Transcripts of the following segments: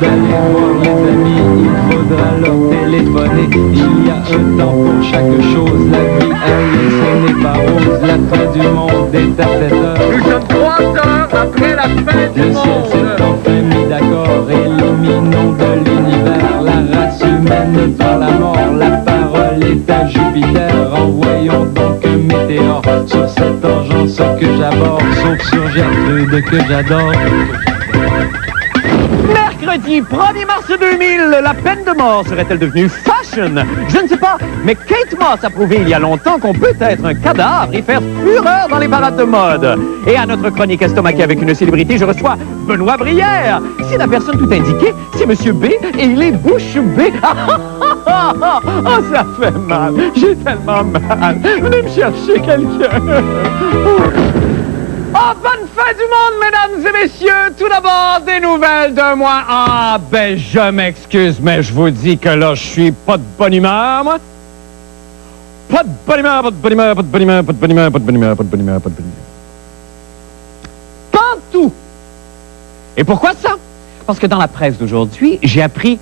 d'aller voir les amis, il faudra leur téléphoner. Il y a un temps pour chaque chose, la vie elle, ce n'est pas rose. La fin du monde est à 7 heures. Nous sommes 3 heures après la fin du Le ciel s'est enfin mis d'accord, éliminons de l'univers la race humaine par la mort. La parole est à Jupiter, envoyons donc un météore sur cette engeance que j'aborde, sauf sur Gertrude que j'adore. Mercredi 1er mars 2000, la peine de mort serait-elle devenue fashion? Je ne sais pas, mais Kate Moss a prouvé il y a longtemps qu'on peut être un cadavre et faire fureur dans les parades de mode. Et à notre chronique estomaquée avec une célébrité, je reçois Benoît Brière. C'est la personne tout indiquée, c'est Monsieur B et il est bouche bée. Oh, ça fait mal, j'ai tellement mal. Venez me chercher quelqu'un. Oh, bonne fin du monde, mesdames et messieurs! Tout d'abord, des nouvelles de moi. Ah, ben, je m'excuse, mais je vous dis que là, je suis pas de bonne humeur, moi. Pas de bonne humeur, pas de bonne humeur, pas de bonne humeur, pas de bonne humeur, pas de bonne humeur, pas de bonne humeur, pas de bonne humeur. Partout! Et pourquoi ça? Parce que dans la presse d'aujourd'hui, j'ai appris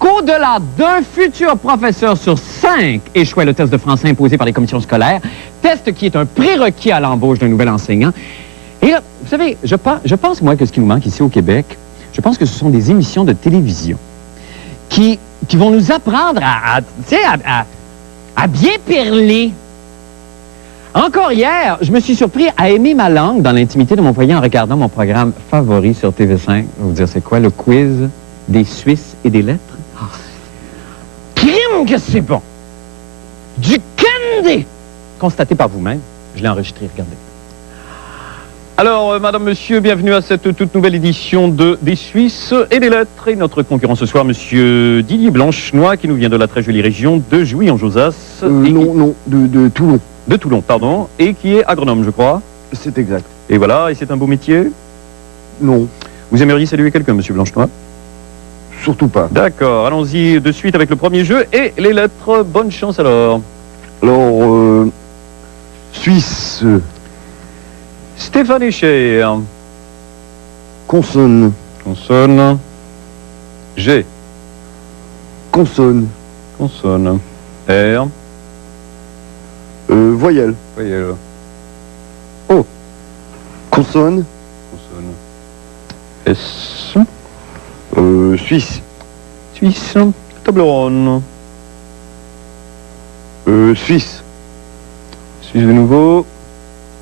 qu'au-delà d'un futur professeur sur 5 échouait le test de français imposé par les commissions scolaires, test qui est un prérequis à l'embauche d'un nouvel enseignant. Et là, vous savez, je pense, moi, que ce qui nous manque ici au Québec, je pense que ce sont des émissions de télévision qui vont nous apprendre à bien perler. Encore hier, je me suis surpris à aimer ma langue dans l'intimité de mon foyer en regardant mon programme favori sur TV5. Je vais vous dire, c'est quoi, le quiz des Suisses et des lettres? Oh. Crime que c'est bon! Du candy! Constatez par vous-même, je l'ai enregistré, regardez. Alors, madame, monsieur, bienvenue à cette toute nouvelle édition des Suisses et des lettres. Et notre concurrent ce soir, monsieur Didier Blanchenois, qui nous vient de la très jolie région de Jouy-en-Josas. Non, de Toulon. De Toulon, pardon, et qui est agronome, je crois. C'est exact. Et voilà, et c'est un beau métier? Non. Vous aimeriez saluer quelqu'un, monsieur Blanchenois? Surtout pas. D'accord, allons-y de suite avec le premier jeu et les lettres. Bonne chance alors. Alors, Suisse. Stéphane Echer. Consonne. Consonne. G. Consonne. Consonne. R. Voyelle. Voyelle. O. Consonne. Consonne. S. Suisse. Suisse. Toblerone. Suisse. Suisse de nouveau.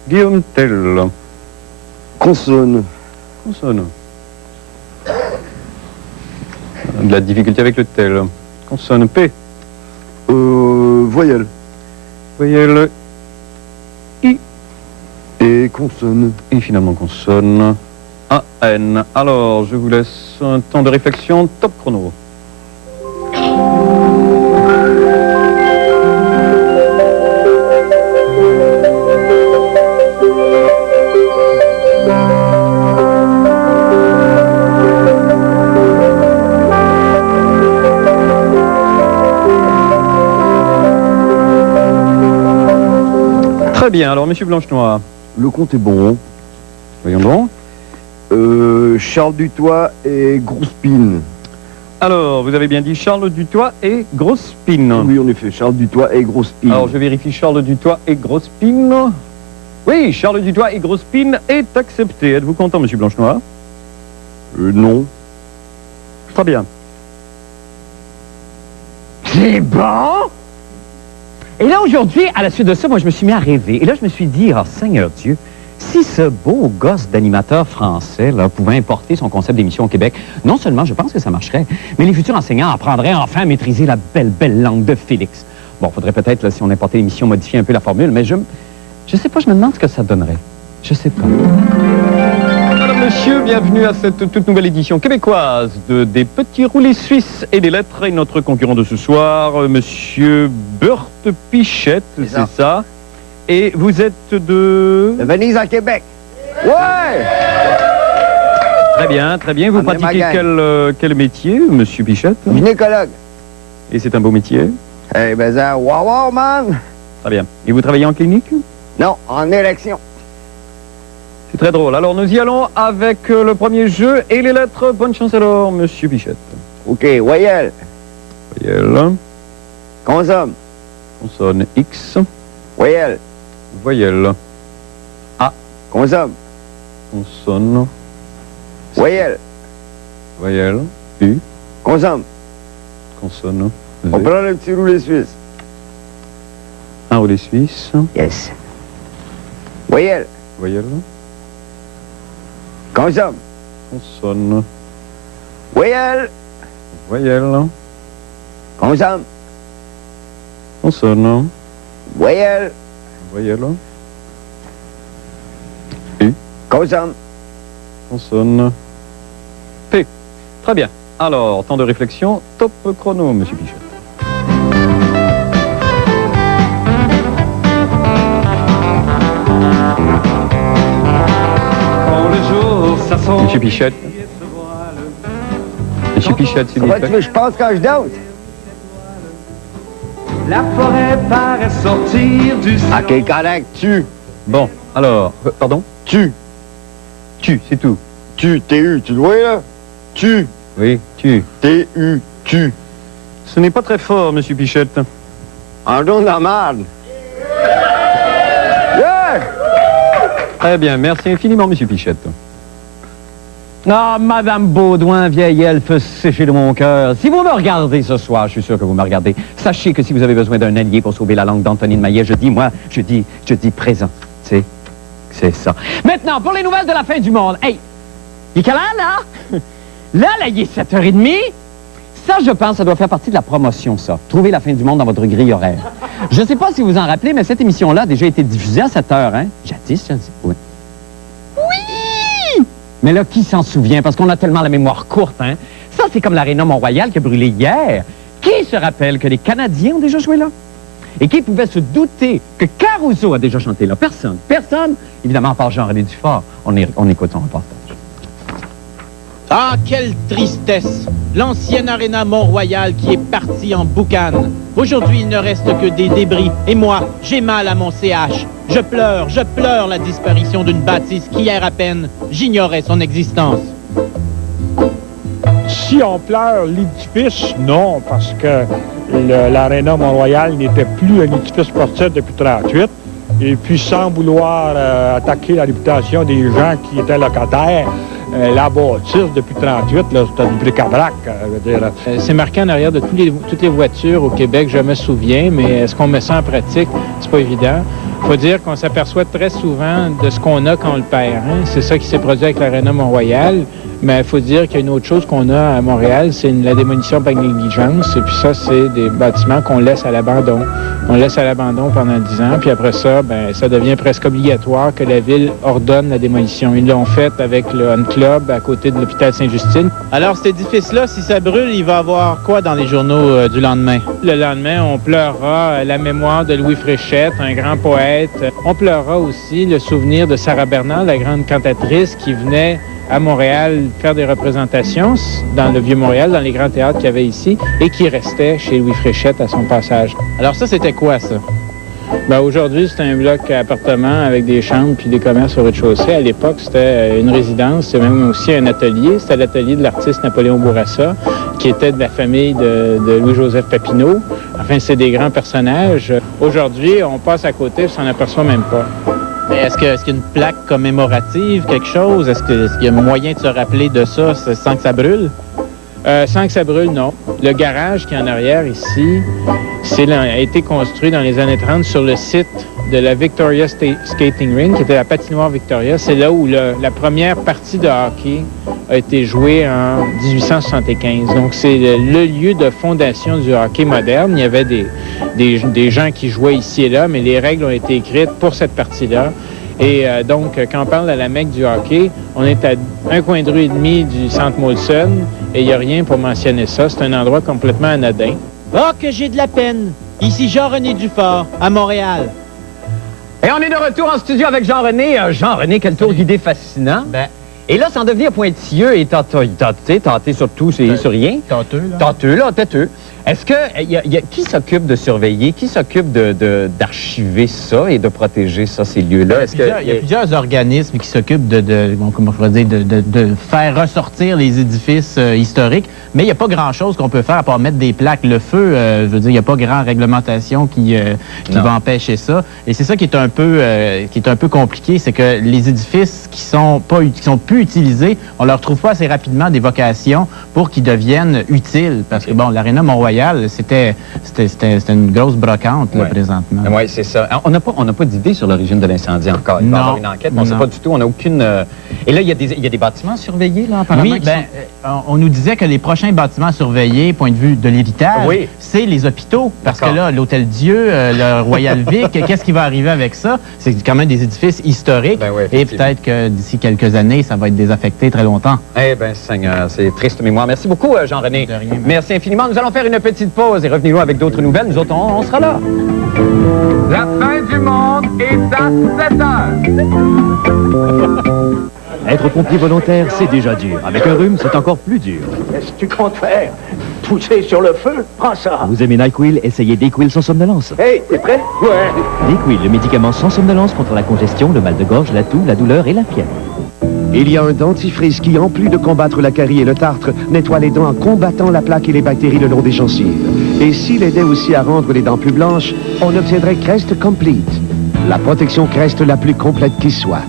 Guillaume Tell. Consonne. Consonne. De la difficulté avec le tel. Consonne. P. Voyelle. Voyelle. I. Et consonne. Et finalement consonne. A-N. Alors, je vous laisse un temps de réflexion. Top chrono. Très bien, alors monsieur Blanchenois. Le compte est bon. Voyons donc. Charles Dutoit et Grospine. Alors, vous avez bien dit Charles Dutoit et Grospine. Oui, en effet, Charles Dutoit et Grospine. Alors, je vérifie Charles Dutoit et Grospine. Oui, Charles Dutoit et Grospine est accepté. Êtes-vous content, monsieur Blanchenois? Non. Très bien. C'est bon? Et là, aujourd'hui, à la suite de ça, moi, je me suis mis à rêver. Et là, je me suis dit, oh, Seigneur Dieu, si ce beau gosse d'animateur français là, pouvait importer son concept d'émission au Québec, non seulement je pense que ça marcherait, mais les futurs enseignants apprendraient enfin à maîtriser la belle langue de Félix. Bon, faudrait peut-être, là, si on importait l'émission, modifier un peu la formule, mais je sais pas, je me demande ce que ça donnerait. Je sais pas. Madame, monsieur, bienvenue à cette toute nouvelle édition québécoise des petits roulés suisses et des lettres. Et notre concurrent de ce soir, monsieur Burt Pichette, c'est ça. Et vous êtes de Venise à Québec. Ouais! Très bien, très bien. Vous pratiquez quel métier, monsieur Pichette? Gynécologue. Et c'est un beau métier? Eh ben ça, wow, man! Très bien. Et vous travaillez en clinique? Non, en élection. C'est très drôle. Alors, nous y allons avec le premier jeu et les lettres. Bonne chance alors, Monsieur Pichette. OK, voyelle. Voyelle. Consomme. Consonne X. Voyelle. Voyelle. Consomme. Consonne. Voyelle. Voyelle. U. Consomme. Consonne. On V. prend le petit roulet suisse. Un roulet suisse. Yes. Voyelle. Voyelle. Consomme. Consonne. Voyelle. Voyelle. Consomme. Consonne. Voyelle. Voyelle. Consomme. Consonne. P. Très bien. Alors, temps de réflexion. Top chrono, Monsieur Pichette. Monsieur Pichette. Monsieur Pichette, s'il vous Comment tu plaît. veux que je passe quand je danse? La forêt paraît sortir du OK, correct. Tu. Bon, alors, pardon? Tu. Tu, c'est tout. Tu. T-U. Tu le vois, là? Tu. Oui, tu. T-U. Tu. Ce n'est pas très fort, Monsieur Pichette. En donne de la merde. Yeah! Très bien, merci infiniment, Monsieur Pichette. Ah, Madame Baudouin, vieille elfe séchée de mon cœur. Si vous me regardez ce soir, je suis sûr que vous me regardez, sachez que si vous avez besoin d'un allié pour sauver la langue d'Antonine Maillet, je dis présent. C'est ça. Maintenant, pour les nouvelles de la fin du monde. Hey, il est quelle heure, là? Là, il est 7h30. Ça, je pense, ça doit faire partie de la promotion, ça. Trouver la fin du monde dans votre grille horaire. Je ne sais pas si vous en rappelez, mais cette émission-là a déjà été diffusée à 7h, hein? Jadis, oui. Oui! Mais là, qui s'en souvient? Parce qu'on a tellement la mémoire courte, hein? Ça, c'est comme l'Aréna Mont-Royal qui a brûlé hier. Qui se rappelle que les Canadiens ont déjà joué là? Et qui pouvait se douter que Caruso a déjà chanté là? Personne. Personne? Évidemment, à part Jean-René Dufort. On écoute son reportage. Ah, quelle tristesse! L'ancienne Aréna Mont-Royal qui est partie en boucan. Aujourd'hui, il ne reste que des débris. Et moi, j'ai mal à mon CH. Je pleure la disparition d'une bâtisse qu'hier à peine, j'ignorais son existence. Si on pleure l'édifice, non, parce que l'Aréna Mont-Royal n'était plus un édifice sportif depuis 1938. Et puis, sans vouloir attaquer la réputation des gens qui étaient locataires, la bâtisse depuis 1938, c'était du bric-à-brac. C'est marqué en arrière de toutes les voitures au Québec, je me souviens, mais est-ce qu'on met ça en pratique? C'est pas évident. Il faut dire qu'on s'aperçoit très souvent de ce qu'on a quand on le perd. Hein? C'est ça qui s'est produit avec l'Aréna Mont-Royal. Mais il faut dire qu'il y a une autre chose qu'on a à Montréal, c'est la démolition par négligence. Et puis ça, c'est des bâtiments qu'on laisse à l'abandon. On laisse à l'abandon pendant 10 ans. Puis après ça, ça devient presque obligatoire que la ville ordonne la démolition. Ils l'ont fait avec le Hunt Club à côté de l'hôpital Sainte-Justine. Alors, cet édifice-là, si ça brûle, il va avoir quoi dans les journaux du lendemain? Le lendemain, on pleurera la mémoire de Louis Fréchette, un grand poète. On pleurera aussi le souvenir de Sarah Bernard, la grande cantatrice qui venait à Montréal faire des représentations dans le Vieux-Montréal, dans les grands théâtres qu'il y avait ici, et qui restait chez Louis Fréchette à son passage. Alors ça, c'était quoi, ça? Aujourd'hui, c'est un bloc appartement avec des chambres puis des commerces au rez-de-chaussée. À l'époque, c'était une résidence, c'est même aussi un atelier. C'était l'atelier de l'artiste Napoléon Bourassa, qui était de la famille de Louis-Joseph Papineau. Enfin, c'est des grands personnages. Aujourd'hui, on passe à côté et on s'en aperçoit même pas. Mais est-ce qu'il y a une plaque commémorative, quelque chose? Est-ce qu'il y a moyen de se rappeler de ça sans que ça brûle? Sans que ça brûle, non. Le garage qui est en arrière ici, a été construit dans les années 30 sur le site de la Victoria Skating Rink, qui était la patinoire Victoria. C'est là où la première partie de hockey a été jouée en 1875. Donc, c'est le lieu de fondation du hockey moderne. Il y avait des gens qui jouaient ici et là, mais les règles ont été écrites pour cette partie-là. Et donc, quand on parle à la Mecque du hockey, on est à un coin de rue et demi du centre Molson et il n'y a rien pour mentionner ça. C'est un endroit complètement anodin. Oh, que j'ai de la peine! Ici Jean-René Dufort, à Montréal. Et on est de retour en studio avec Jean-René. Jean-René, quel tour d'idée fascinant. Et là, sans devenir pointilleux et tâté sur tout, sur rien. Tâteux, là. Tâteux, là, têteux. Est-ce que, qui s'occupe de surveiller, qui s'occupe d'archiver ça et de protéger ça, ces lieux-là? Il y a plusieurs organismes qui s'occupent comment je pourrais dire, de faire ressortir les édifices historiques, mais il n'y a pas grand-chose qu'on peut faire à part mettre des plaques. Le feu, je veux dire, il n'y a pas grand réglementation qui va empêcher ça. Et c'est ça qui est un peu compliqué, c'est que les édifices qui sont plus utilisés, on leur trouve pas assez rapidement des vocations pour qu'ils deviennent utiles. Parce que, bon, l'Aréna Mont-Royal, c'était une grosse brocante, là, présentement. Oui, c'est ça. On n'a pas d'idée sur l'origine de l'incendie encore. Il va y avoir une enquête, mais on ne sait pas du tout. On n'a aucune... Et là, il y a des bâtiments surveillés, là, apparemment? Oui, on nous disait que les prochains bâtiments surveillés, point de vue de l'héritage, c'est les hôpitaux. Parce que là, l'Hôtel Dieu, le Royal Vic, qu'est-ce qui va arriver avec ça? C'est quand même des édifices historiques. Et peut-être que d'ici quelques années, ça va être désaffecté très longtemps. Eh bien, Seigneur, c'est triste mémoire. Merci beaucoup, Jean-René. Merci infiniment. Nous allons faire une petite pause et revenez-nous avec d'autres nouvelles. Nous autres, on sera là. La fin du monde est à 7 heures. Être pompier volontaire, c'est déjà dur. Avec un rhume, c'est encore plus dur. Qu'est-ce que tu comptes faire? Pousser sur le feu? Prends ça. Vous aimez NyQuil? Essayez Dayquil sans somnolence. Hey, t'es prêt? Ouais. Dayquil, le médicament sans somnolence contre la congestion, le mal de gorge, la toux, la douleur et la fièvre. Il y a un dentifrice qui, en plus de combattre la carie et le tartre, nettoie les dents en combattant la plaque et les bactéries le long des gencives. Et s'il aidait aussi à rendre les dents plus blanches, on obtiendrait Crest Complete, la protection Crest la plus complète qui soit.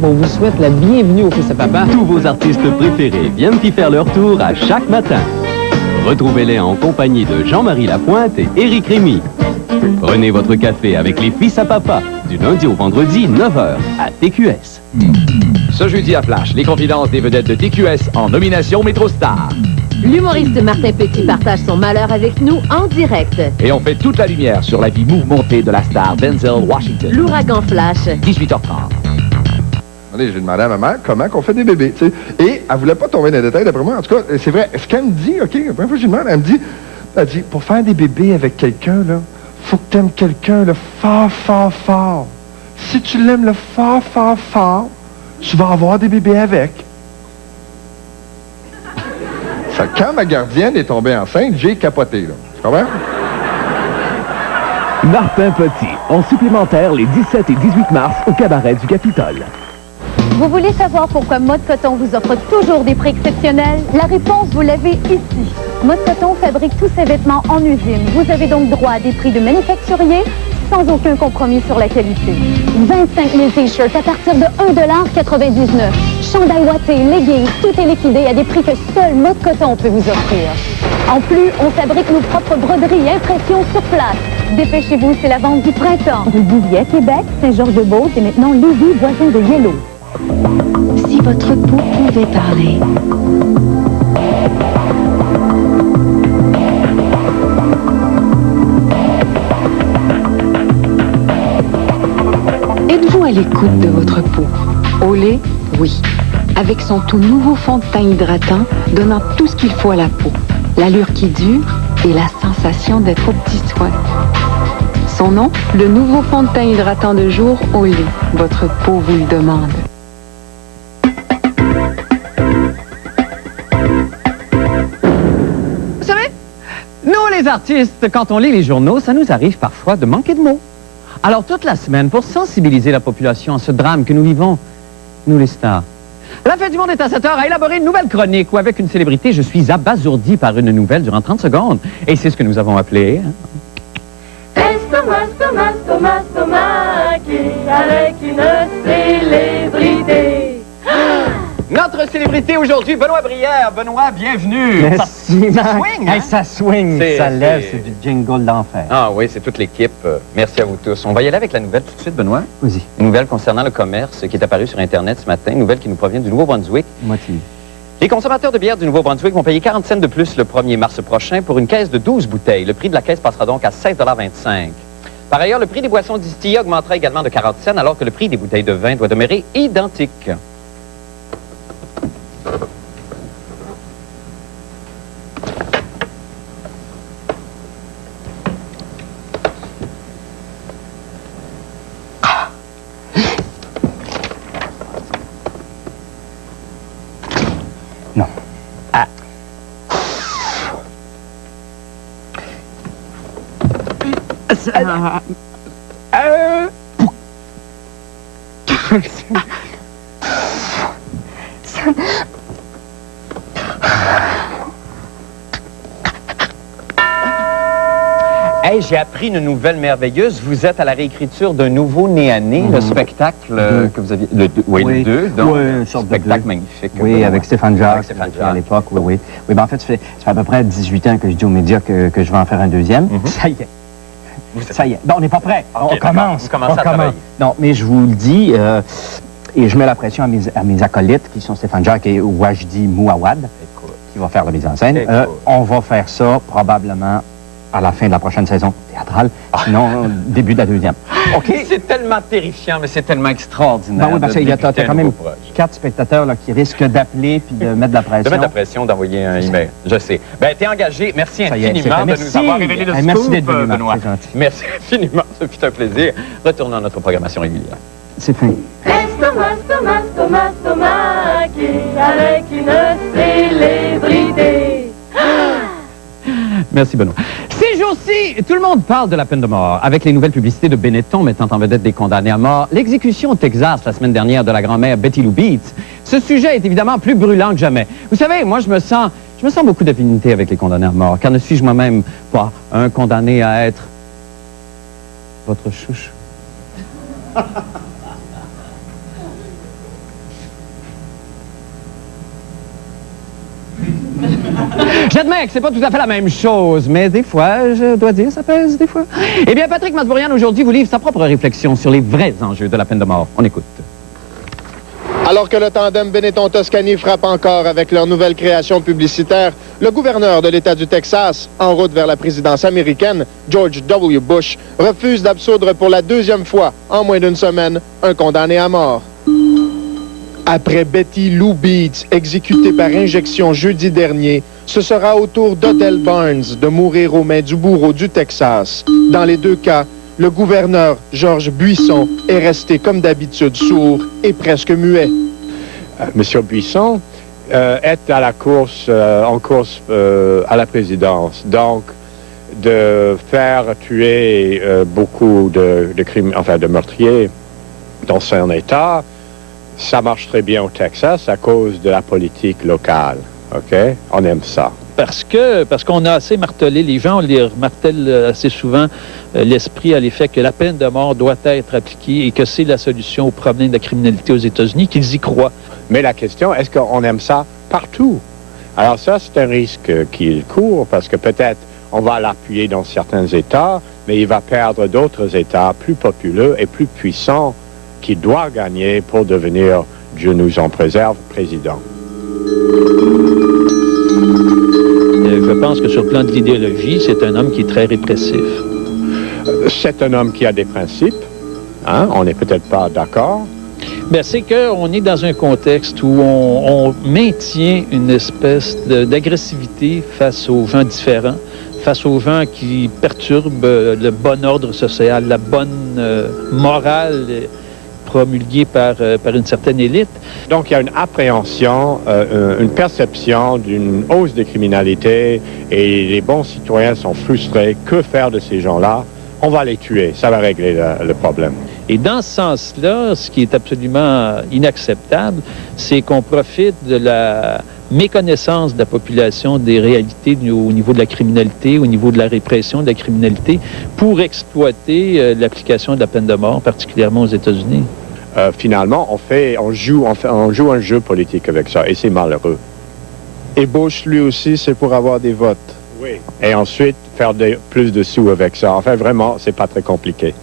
On vous souhaite la bienvenue au Fils à Papa. Tous vos artistes préférés viennent y faire leur tour à chaque matin. Retrouvez-les en compagnie de Jean-Marie Lapointe et Éric Rémy. Prenez votre café avec les Fils à Papa, du lundi au vendredi, 9h, à TQS. Ce jeudi à Flash, les confidences des vedettes de TQS en nomination MétroStar. L'humoriste Martin Petit partage son malheur avec nous en direct. Et on fait toute la lumière sur la vie mouvementée de la star Denzel Washington. L'ouragan Flash. 18h30. J'ai demandé à ma mère comment qu'on fait des bébés, tu sais. Et elle voulait pas tomber dans les détails, d'après moi. En tout cas, c'est vrai. Ce qu'elle me dit, OK, la première fois que je lui demande, elle dit, pour faire des bébés avec quelqu'un, là, faut que t'aimes quelqu'un, le fort, fort, fort. Si tu l'aimes le fort, fort, fort, tu vas avoir des bébés avec. Ça, quand ma gardienne est tombée enceinte, j'ai capoté, là. Tu comprends? Martin Petit, en supplémentaire les 17 et 18 mars au cabaret du Capitole. Vous voulez savoir pourquoi Mode Coton vous offre toujours des prix exceptionnels? La réponse, vous l'avez ici. Mode Coton fabrique tous ses vêtements en usine. Vous avez donc droit à des prix de manufacturier sans aucun compromis sur la qualité. 25 000 t-shirts à partir de 1,99 $. Chandail ouaté, leggings, tout est liquidé à des prix que seul Mode Coton peut vous offrir. En plus, on fabrique nos propres broderies et impressions sur place. Dépêchez-vous, c'est la vente du printemps. Rue Bouvier, Québec, Saint-Georges-de-Beauce et maintenant Lévis, voisin de Yellow. Si votre peau pouvait parler. Êtes-vous à l'écoute de votre peau? Olé, oui. Avec son tout nouveau fond de teint hydratant, donnant tout ce qu'il faut à la peau. L'allure qui dure et la sensation d'être aux petits soins. Son nom, le nouveau fond de teint hydratant de jour Olé. Votre peau vous le demande. Vous savez, nous les artistes, quand on lit les journaux, ça nous arrive parfois de manquer de mots. Alors toute la semaine, pour sensibiliser la population à ce drame que nous vivons, nous les stars, la Fête du Monde est à 7 heures à élaborer une nouvelle chronique où, avec une célébrité, je suis abasourdi par une nouvelle durant 30 secondes. Et c'est ce que nous avons appelé... avec une célébrité. Notre célébrité aujourd'hui, Benoît Brière. Benoît, bienvenue. Merci, ça swing, hein? Hey, ça swing, ça lève, c'est du jingle d'enfer. Ah oui, c'est toute l'équipe. Merci à vous tous. On va y aller avec la nouvelle tout de suite, Benoît. Vas-y. Une nouvelle concernant le commerce qui est apparue sur Internet ce matin. Une nouvelle qui nous provient du Nouveau-Brunswick. Moitié. Les consommateurs de bière du Nouveau-Brunswick vont payer 40 cents de plus le 1er mars prochain pour une caisse de 12 bouteilles. Le prix de la caisse passera donc à 16,25 $. Par ailleurs, le prix des boissons distillées augmentera également de 40 cents, alors que le prix des bouteilles de vin doit demeurer identique. Hey, j'ai appris une nouvelle merveilleuse. Vous êtes à la réécriture d'un nouveau Né à Né, le spectacle que vous aviez... Le 2, donc. Oui, une sorte de spectacle magnifique. Oui, avec Stéphane Jacques, Stéphane à l'époque, oui. Oui, ben en fait, ça fait à peu près 18 ans que je dis aux médias que je vais en faire un deuxième. Ça y est. Ça y est. Ben, on n'est pas prêt. Okay, on commence. Vous commencez à travailler. Non, mais je vous le dis, et je mets la pression à mes acolytes, qui sont Stéphane Jacques et Wajdi Mouawad, qui va faire la mise en scène. On va faire ça probablement à la fin de la prochaine saison théâtrale, sinon début de la deuxième. OK. C'est tellement terrifiant, mais c'est tellement extraordinaire. Ben oui, parce qu'il y a quand même 4 spectateurs là, qui risquent d'appeler puis de mettre de la pression. De mettre de la pression, d'envoyer un email. Je sais. Ben, t'es engagé. Merci infiniment de nous avoir révélé le scoop, merci d'être venu, Benoît. c'est gentil. Merci infiniment. Ce fut un plaisir. Retournons à notre programmation régulière. C'est fin. Avec une célébrité. Merci, Benoît. Ces jours-ci, tout le monde parle de la peine de mort. Avec les nouvelles publicités de Benetton mettant en vedette des condamnés à mort, l'exécution au Texas la semaine dernière de la grand-mère Betty Lou Beats, ce sujet est évidemment plus brûlant que jamais. Vous savez, moi, je me sens beaucoup d'affinité avec les condamnés à mort, car ne suis-je moi-même pas un condamné à être votre chouchou? J'admets que c'est pas tout à fait la même chose, mais des fois, je dois dire, ça pèse des fois. Eh bien, Patrick Masbourian, aujourd'hui, vous livre sa propre réflexion sur les vrais enjeux de la peine de mort. On écoute. Alors que le tandem Benetton-Toscani frappe encore avec leur nouvelle création publicitaire, le gouverneur de l'État du Texas, en route vers la présidence américaine, George W. Bush, refuse d'absoudre pour la deuxième fois, en moins d'une semaine, un condamné à mort. Après Betty Lou Beats, exécutée par injection jeudi dernier, ce sera au tour d'Odell Barnes de mourir aux mains du bourreau du Texas. Dans les deux cas, le gouverneur Georges Buisson est resté comme d'habitude sourd et presque muet. Monsieur Buisson est à la course, à la présidence. Donc, de faire tuer beaucoup de meurtriers dans son État, ça marche très bien au Texas à cause de la politique locale. OK? On aime ça. Parce qu'on a assez martelé, les gens, on les martèle assez souvent l'esprit à l'effet que la peine de mort doit être appliquée et que c'est la solution au problème de la criminalité aux États-Unis, qu'ils y croient. Mais la question, est-ce qu'on aime ça partout? Alors ça, c'est un risque qu'il court parce que peut-être on va l'appuyer dans certains États, mais il va perdre d'autres États plus populeux et plus puissants qui doit gagner pour devenir, Dieu nous en préserve, président. Je pense que sur le plan de l'idéologie, c'est un homme qui est très répressif. C'est un homme qui a des principes. Hein? On n'est peut-être pas d'accord. Bien, c'est qu'on est dans un contexte où on maintient une espèce d'agressivité face aux gens différents, face aux gens qui perturbent le bon ordre social, la bonne morale promulguée par une certaine élite. Donc, il y a une appréhension, une perception d'une hausse de criminalité et les bons citoyens sont frustrés. Que faire de ces gens-là? On va les tuer. Ça va régler le problème. Et dans ce sens-là, ce qui est absolument inacceptable, c'est qu'on profite de la méconnaissance de la population des réalités au niveau de la criminalité, au niveau de la répression de la criminalité, pour exploiter l'application de la peine de mort, particulièrement aux États-Unis. Finalement, on joue un jeu politique avec ça, et c'est malheureux. Et Bush, lui aussi, c'est pour avoir des votes. Oui. Et ensuite, faire plus de sous avec ça. Enfin, vraiment, c'est pas très compliqué.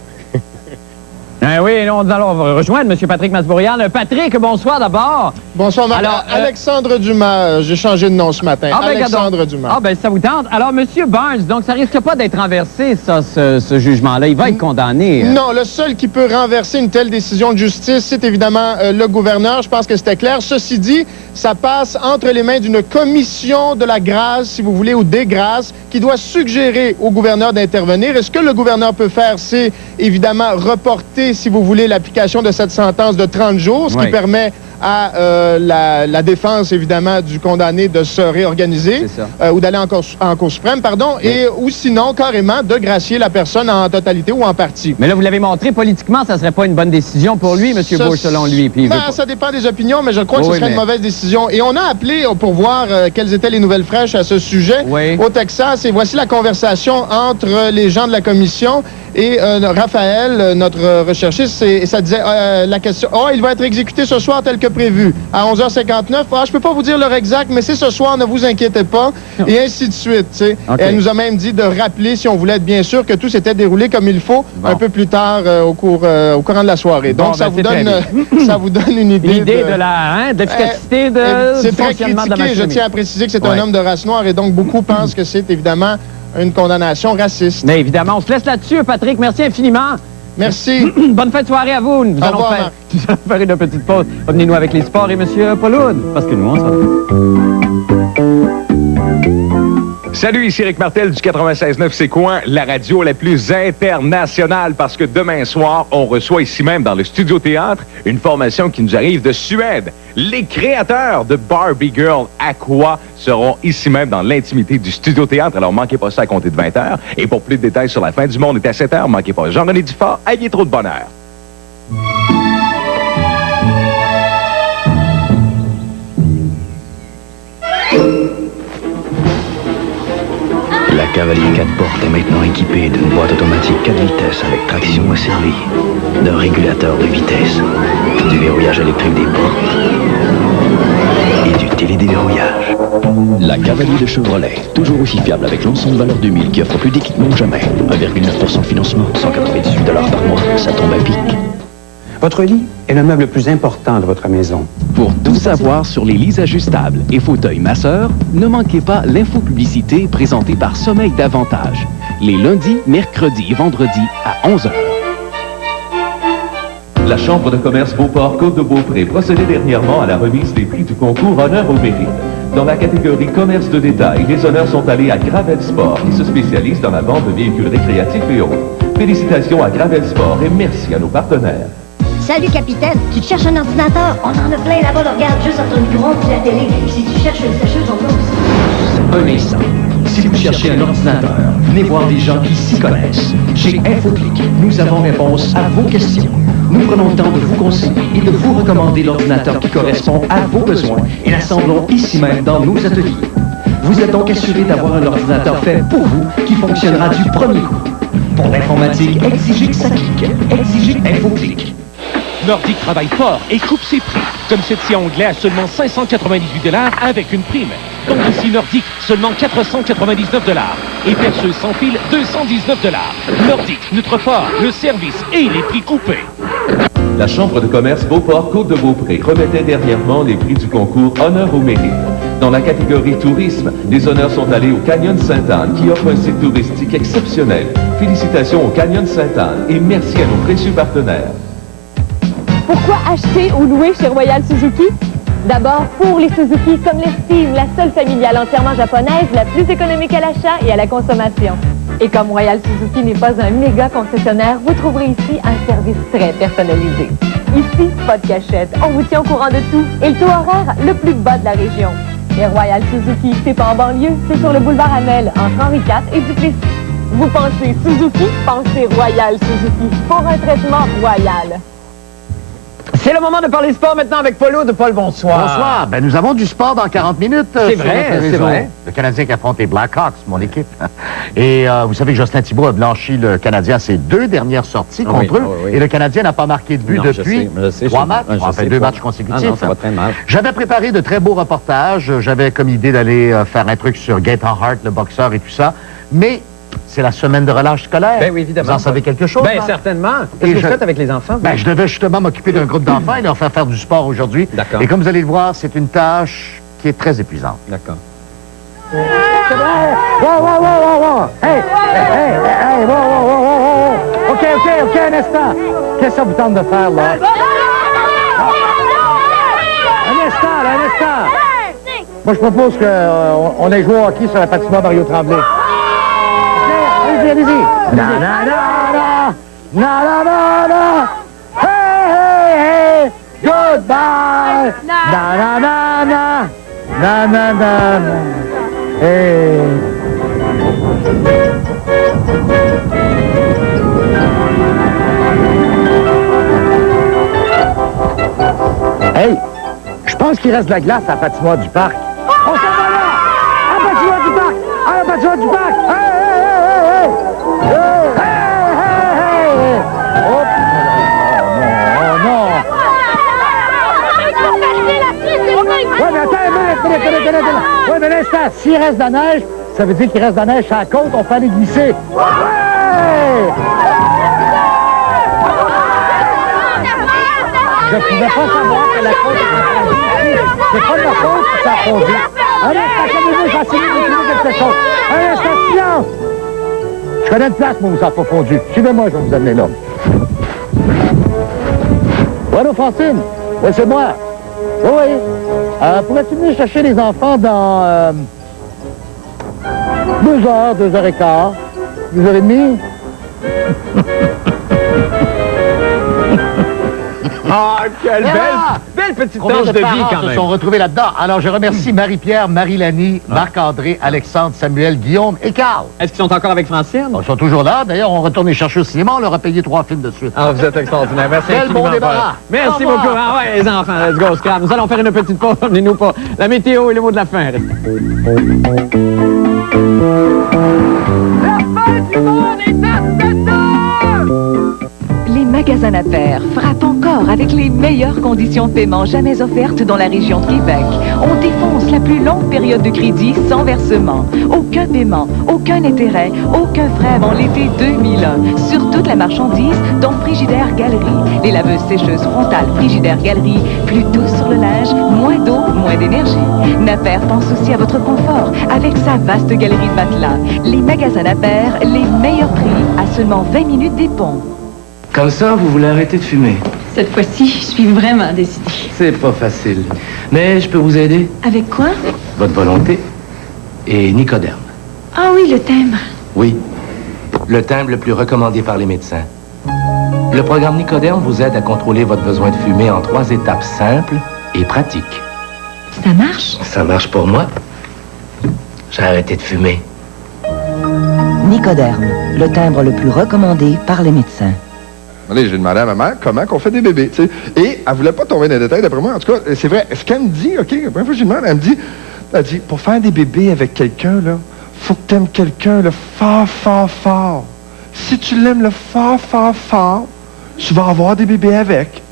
Oui, nous allons rejoindre M. Patrick Masbourian. Patrick, bonsoir d'abord. Bonsoir, Marc. Alors, Alexandre Dumas, j'ai changé de nom ce matin. Alexandre Dumas. Ah, ben ça vous tente. Alors, M. Barnes, donc ça risque pas d'être renversé, ça, ce jugement-là. Il va être condamné. Non, le seul qui peut renverser une telle décision de justice, c'est évidemment le gouverneur. Je pense que c'était clair. Ceci dit, ça passe entre les mains d'une commission de la grâce, si vous voulez, ou des grâces, qui doit suggérer au gouverneur d'intervenir. Et ce que le gouverneur peut faire, c'est évidemment reporter, si vous voulez, l'application de cette sentence de 30 jours, ce qui permet à la défense, évidemment, du condamné de se réorganiser ou d'aller en Cour suprême, pardon, et ou sinon, carrément, de gracier la personne en totalité ou en partie. Mais là, vous l'avez montré, politiquement, ça serait pas une bonne décision pour lui, M. Bush, selon lui. Puis ça dépend des opinions, mais je crois que ce serait une mauvaise décision. Et on a appelé pour voir quelles étaient les nouvelles fraîches à ce sujet au Texas. Et voici la conversation entre les gens de la commission et Raphaël, notre recherchiste, et ça disait la question, il va être exécuté ce soir tel que prévu, à 11h59. Je peux pas vous dire l'heure exacte, mais c'est ce soir, ne vous inquiétez pas, et ainsi de suite. Et elle nous a même dit de rappeler, si on voulait être bien sûr, que tout s'était déroulé comme il faut un peu plus tard au courant de la soirée. Donc, ça vous donne une idée de l'efficacité c'est très critiqué. Je tiens à préciser que c'est un homme de race noire, et donc beaucoup pensent que c'est évidemment une condamnation raciste. Mais évidemment, on se laisse là-dessus, Patrick. Merci infiniment. Merci. Bonne fin de soirée à vous. Nous allons faire une petite pause. Revenez-nous avec les sports et M. Pauloud, parce que nous, on s'en Salut, ici Éric Martel du 96.9 C'est quoi? La radio la plus internationale, parce que demain soir, on reçoit ici même dans le Studio Théâtre une formation qui nous arrive de Suède. Les créateurs de Barbie Girl Aqua seront ici même dans l'intimité du Studio Théâtre. Alors, manquez pas ça à compter de 20h. Et pour plus de détails sur la fin du monde, est à 7h. Manquez pas Jean-René Dufort. Ayez trop de bonheur. La Cavalier 4 portes est maintenant équipée d'une boîte automatique 4 vitesses avec traction asservie, d'un régulateur de vitesse, du verrouillage électrique des portes et du télédéverrouillage. La Cavalier de Chevrolet, toujours aussi fiable avec l'ensemble valeur 2000 qui offre plus d'équipement que jamais. 1,9% de financement, 198 $ par mois, ça tombe à pic. Votre lit est le meuble le plus important de votre maison. Pour tout savoir sur les lits ajustables et fauteuils masseurs, ne manquez pas l'infopublicité présentée par Sommeil d'Avantage, les lundis, mercredis et vendredis à 11h. La Chambre de commerce Beauport-Côte-de-Beaupré procédait dernièrement à la remise des prix du concours Honneur au mérite. Dans la catégorie commerce de détail, les honneurs sont allés à Gravel Sport, qui se spécialise dans la vente de véhicules récréatifs et autres. Félicitations à Gravel Sport et merci à nos partenaires. Salut, capitaine. Tu te cherches un ordinateur? On en a plein là-bas, regarde, juste entre le micro et la télé. Si tu cherches une sécheuse, on peut aussi. Un instant. Si vous cherchez un ordinateur, venez voir des gens qui s'y connaissent. Chez Infoclick, nous avons réponse à vos questions. Nous prenons le temps de vous conseiller et de vous recommander l'ordinateur qui correspond à vos besoins et l'assemblons ici même dans nos ateliers. Vous êtes donc assuré d'avoir un ordinateur fait pour vous qui fonctionnera du premier coup. Pour l'informatique, exigez que ça clique. Exigez Infoclick. Nordic travaille fort et coupe ses prix. Comme cette scie à onglet à seulement 598 $ avec une prime. Donc ici Nordic, seulement 499 $. Et perceuse sans fil, 219 $. Nordic, notre fort, le service et les prix coupés. La Chambre de commerce Beauport-Côte-de-Beaupré remettait dernièrement les prix du concours Honneur au mérite. Dans la catégorie tourisme, les honneurs sont allés au Canyon Sainte-Anne, qui offre un site touristique exceptionnel. Félicitations au Canyon Sainte-Anne et merci à nos précieux partenaires. Pourquoi acheter ou louer chez Royal Suzuki? D'abord, pour les Suzuki, comme l'estime la seule familiale entièrement japonaise, la plus économique à l'achat et à la consommation. Et comme Royal Suzuki n'est pas un méga concessionnaire, vous trouverez ici un service très personnalisé. Ici, pas de cachette, on vous tient au courant de tout et le taux horaire le plus bas de la région. Et Royal Suzuki, c'est pas en banlieue, c'est sur le boulevard Amel, entre Henri IV et Duplessis. Vous pensez Suzuki, pensez Royal Suzuki, pour un traitement royal. C'est le moment de parler sport maintenant avec Pauloud. Paul, bonsoir. Bonsoir. Ben, nous avons du sport dans 40 minutes. C'est vrai, c'est vrai. Le Canadien qui affronte les Blackhawks, mon équipe. Et vous savez que Jocelyn Thibault a blanchi le Canadien à ses 2 dernières sorties contre eux. Et le Canadien n'a pas marqué de but depuis 3 matchs. On fait 2 matchs consécutifs. Non, ça va très mal. J'avais préparé de très beaux reportages. J'avais comme idée d'aller faire un truc sur Gaetan Hart, le boxeur et tout ça. Mais c'est la semaine de relâche scolaire. Ben oui, évidemment. Vous en savez quelque chose? Ben certainement. Qu'est-ce que vous faites avec les enfants? Ben, je devais justement m'occuper d'un groupe d'enfants et leur faire du sport aujourd'hui. D'accord. Et comme vous allez le voir, c'est une tâche qui est très épuisante. D'accord. Wow! Hey! Wow! OK, un instant. Qu'est-ce que ça vous tente de faire, là? Un instant. Moi, je propose qu'on aille jouer au hockey sur la patinoire Mario Tremblay. Allez-y. Na. Hey! Goodbye! Na na na na! Na na na na! Hey! Hey! Je pense qu'il reste de la glace à la patinoire du parc. On s'en va là! À la patinoire du parc! À la patinoire du parc! Hey, hey, hey, hey! Hey, hey, hey! Oh, non! Ouais, mais attends, ouais, mais l'instant, s'il reste de la neige, ça veut dire qu'il reste de la neige sur la côte, on peut aller glisser. Ouais! Je ne pouvais pas savoir que la côte était fondue. C'est pas de la faute que ça a fondu. Un instant, calmez-vous, j'ai essayé d'écrire quelque chose. Un instant, silence! Je connais une place, moi, où ça n'a pas fondu. Suivez-moi, je vais vous amener là. Ouais, non, Francine? Oui, c'est moi. Oui, oui. Pourrais-tu venir chercher les enfants dans 2 heures, 2 heures et quart, 2 heures et demie? Ah, quelle belle petite tranche de vie, quand même. Se sont retrouvés là-dedans. Alors, je remercie Marie-Pierre, Marie-Lanie, Marc-André, Alexandre, Samuel, Guillaume et Carl. Est-ce qu'ils sont encore avec Francine? Ils sont toujours là. D'ailleurs, on retourne les chercher au cinéma. On leur a payé 3 films de suite. Ah, vous êtes extraordinaire. Merci Quel infiniment, bon débarras. Paul. Merci beaucoup. Ah ouais, les enfants, let's go, scram. Nous allons faire une petite pause. Venez-nous pas. La météo et le mot de la fin. Restez. La fin du monde est à 7 heures! Les magasins La Paire frappent encore avec les meilleures conditions de paiement jamais offertes dans la région de Québec. On défonce la plus longue période de crédit sans versement. Aucun paiement, aucun intérêt, aucun frais avant l'été 2001. Sur toute la marchandise, dont Frigidaire Galerie. Les laveuses sécheuses frontales Frigidaire Galerie, plus douces sur le linge, moins d'eau, moins d'énergie. La Paire pense aussi à votre confort avec sa vaste galerie de matelas. Les magasins La Paire, les meilleurs prix à seulement 20 minutes des ponts. Comme ça, vous voulez arrêter de fumer? Cette fois-ci, je suis vraiment décidée. C'est pas facile. Mais je peux vous aider? Avec quoi? Votre volonté et Nicodème. Ah oui, le timbre. Oui. Le timbre le plus recommandé par les médecins. Le programme Nicodème vous aide à contrôler votre besoin de fumer en 3 étapes simples et pratiques. Ça marche? Ça marche pour moi. J'ai arrêté de fumer. Nicodème, le timbre le plus recommandé par les médecins. Allez, j'ai demandé à ma mère comment qu'on fait des bébés, tu sais. Et elle voulait pas tomber dans les détails, d'après moi. En tout cas, c'est vrai. Ce qu'elle me dit, OK, la première fois que je lui demande, elle dit, pour faire des bébés avec quelqu'un, là, faut que t'aimes quelqu'un, le fort, fort, fort. Si tu l'aimes le fort, fort, fort, tu vas avoir des bébés avec.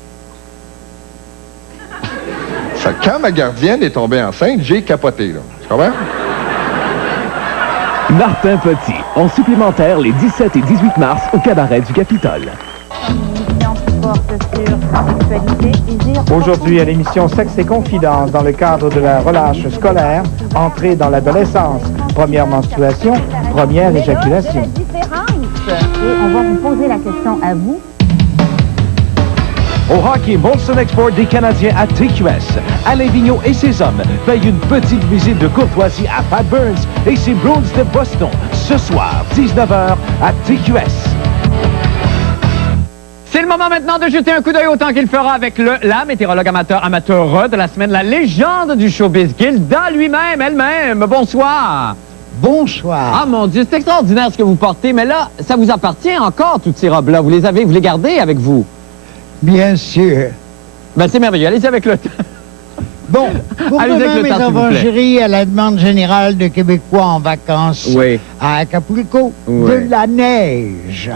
Ça, quand ma gardienne est tombée enceinte, j'ai capoté, là. Tu comprends? Martin Petit, en supplémentaire les 17 et 18 mars au cabaret du Capitole. Aujourd'hui, à l'émission Sexe et Confidence, dans le cadre de la relâche scolaire, entrée dans l'adolescence, première menstruation, première éjaculation. Et on va vous poser la question à vous. Au hockey Molson Export des Canadiens à TQS, Alain Vigneault et ses hommes payent une petite visite de courtoisie à Pat Burns et ses Bruins de Boston, ce soir, 19h, à TQS. C'est le moment maintenant de jeter un coup d'œil au temps qu'il fera avec la météorologue amateur de la semaine, la légende du showbiz, Gilda lui-même, elle-même. Bonsoir. Bonsoir. Ah mon Dieu, c'est extraordinaire ce que vous portez, mais là, ça vous appartient encore, toutes ces robes-là. Vous les gardez avec vous? Bien sûr. Ben c'est merveilleux, allez-y avec le temps. Bon, pour demain, mes avengeries à la demande générale de Québécois en vacances à Acapulco, de la neige.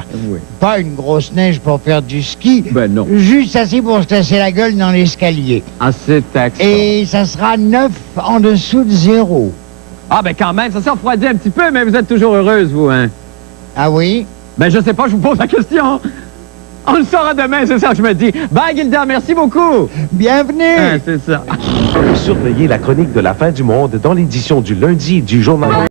Pas une grosse neige pour faire du ski, non. Juste assez pour se tasser la gueule dans l'escalier. Ah, c'est excellent. Et ça sera 9 en dessous de 0. Ah, ben quand même, ça s'est refroidi un petit peu, mais vous êtes toujours heureuse, vous, hein? Ah oui? Ben je sais pas, je vous pose la question. On le saura demain, c'est ça que je me dis. Bye, Gilda, merci beaucoup. Bienvenue. C'est ça. Surveillez la chronique de la fin du monde dans l'édition du lundi du journal.